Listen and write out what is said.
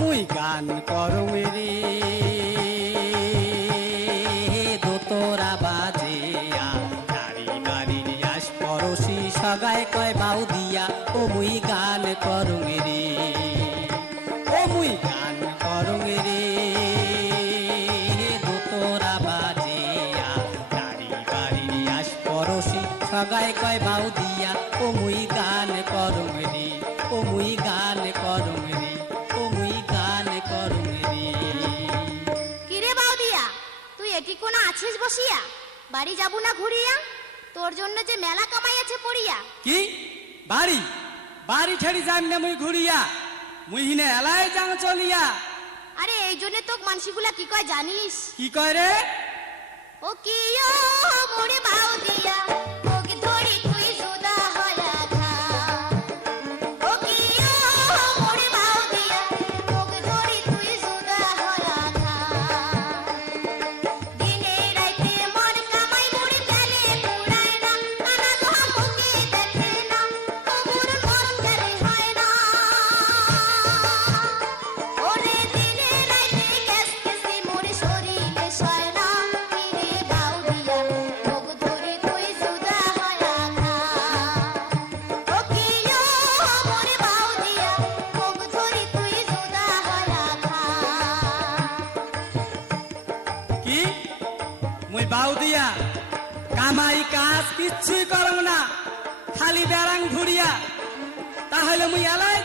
মুই গান করং রে দোতরা বাজিয়া বাড়ি বাড়ি আস পড়শি সগায় কয় বাউ দিয়া ও মুই গান করং রে ও মুই গান করং রে দোতরা বাজিয়া বাড়ি বাড়ি আস পড়শি সগায় কয় বাউ দিয়া ও মুই গান করং রে ও মুই গান করং রে ও মুই গান করং রে। কিরে বাউদিয়া, তুই এটি কোন আছিস বসিয়া? বাড়ি যাবো না ঘুরিয়া? তোর জন্য যে মেলা কামাই আছে পড়িয়া। কি বাড়ি বাড়ি ছেড়ি যাম না মুই ঘুরিয়া, মুই হিনে এলাই যাং চলিয়া। আরে এই জন্য তো মানসিগুলা কি কয় জানিস? কি কয় রে? ও কি ও মোরে বাউদিয়া, ওকে ধরি তুই জুদা হয়া খা। ও কি ও মোরে বাউদিয়া, ওকে ধরি তুই জুদা হয়া খা। দিনে রাইতে মন কামাই মুড়ি ফেলে পুরায় না, কানা লোহা মুখে দেখে না, কবুর মন গেলে হয় না। ওরে দিনে রাইতে কেস কেসি মোরে শরীরে সয় না, কিরে বাউদিয়া ওকে ধরি তুই জুদা হয়া খা। ও কি ও মোরে বাউদিয়া, ওকে ধরি তুই জুদা হয়া খা। কি মুই বাউদিয়া কামাই কাজ কিচ্ছুই করং না, খালি বেড়াং ঘুরিয়া। তাহলে মুই এলাই